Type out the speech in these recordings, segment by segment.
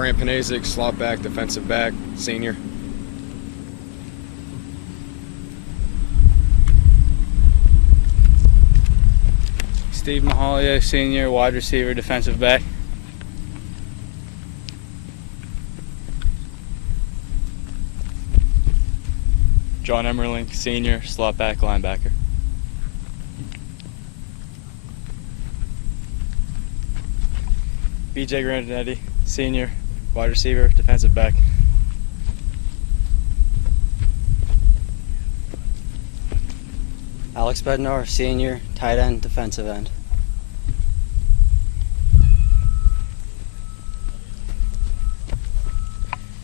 Brant Panazic, slot back, defensive back, senior. Steve Mahalio, senior, wide receiver, defensive back. John Emmerling, senior, slot back, linebacker. BJ Grandinetti, senior, wide receiver, defensive back. Alex Bednar, senior, tight end, defensive end.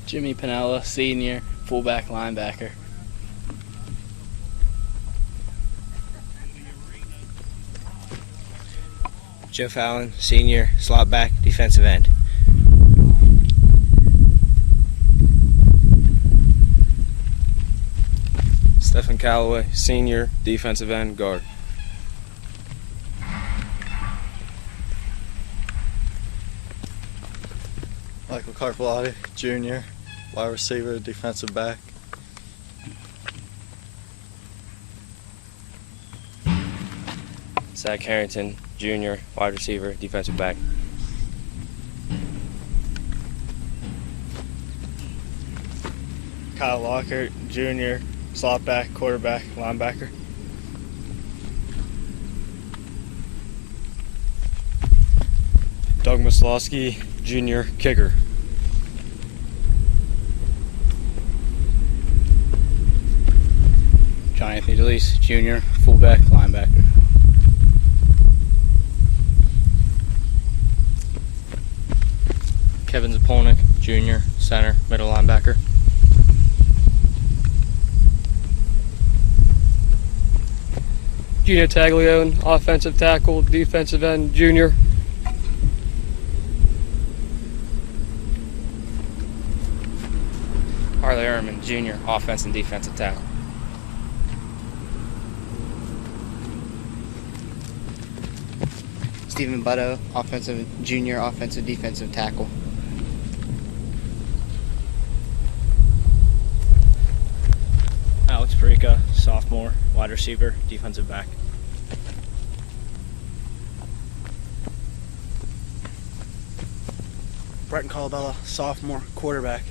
Jimmy Pinella, senior, fullback, linebacker. Jeff Allen, senior, slot back, defensive end. Stephen Calloway, senior, defensive end, guard. Michael Carpellotti, junior, wide receiver, defensive back. Zach Harrington, junior, wide receiver, defensive back. Kyle Lockhart, junior, slot back, quarterback, linebacker. Doug Maslowski, junior, kicker. John Anthony DeLeese, junior, fullback, linebacker. Kevin Zapolnik, junior, center, middle linebacker. Gino Taglione, offensive tackle, defensive end, junior. Harley Ehrman, junior, offense and defensive tackle. Stephen Butto, junior, offensive, defensive tackle. Alex Perica, sophomore, wide receiver, defensive back. Bretton Colabella, sophomore, quarterback.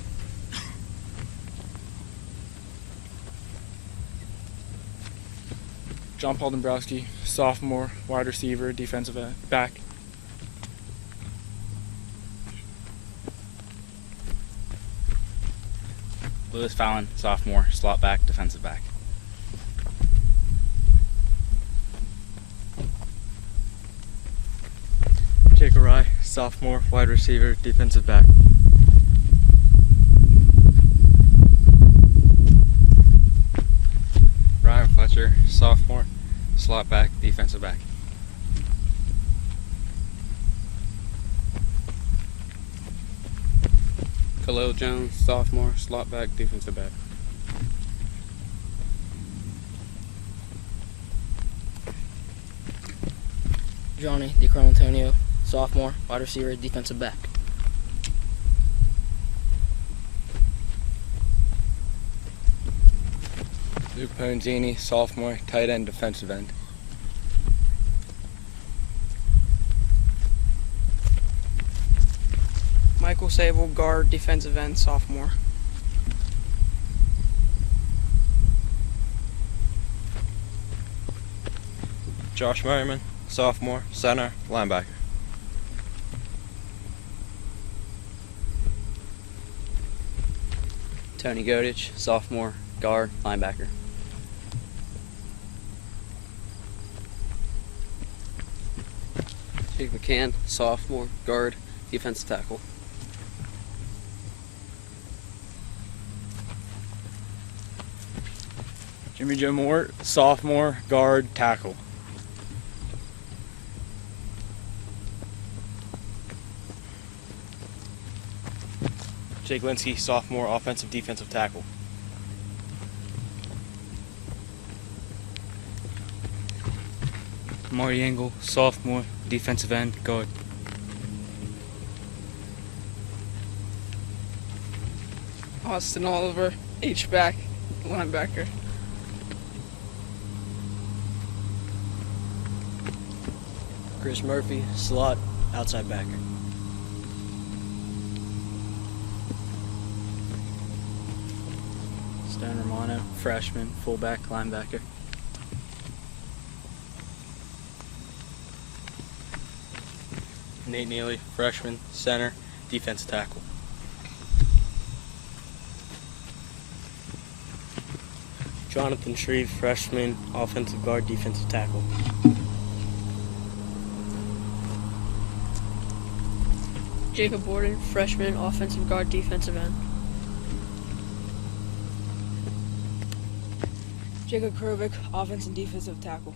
John Paul Dombrowski, sophomore, wide receiver, defensive back. Lewis Fallon, sophomore, slot back, defensive back. Jake Arai, sophomore, wide receiver, defensive back. Ryan Fletcher, sophomore, slot back, defensive back. Khalil Jones, sophomore, slot back, defensive back. Johnny DiCarlo Antonio, sophomore, wide receiver, defensive back. Luke Ponzini, sophomore, tight end, defensive end. Michael Sable, guard, defensive end, sophomore. Josh Merriman, sophomore, center, linebacker. Tony Godich, sophomore, guard, linebacker. Jake McCann, sophomore, guard, defensive tackle. Jimmy Joe Moore, sophomore, guard, tackle. Jake Linsky, sophomore, offensive, defensive tackle. Marty Engel, sophomore, defensive end, guard. Austin Oliver, H-back, linebacker. Chris Murphy, slot, outside backer. Stone Romano, freshman, fullback, linebacker. Nate Neely, freshman, center, defensive tackle. Jonathan Shreve, freshman, offensive guard, defensive tackle. Jacob Borden, freshman, offensive guard, defensive end. Jacob Krovic, offense and defensive tackle.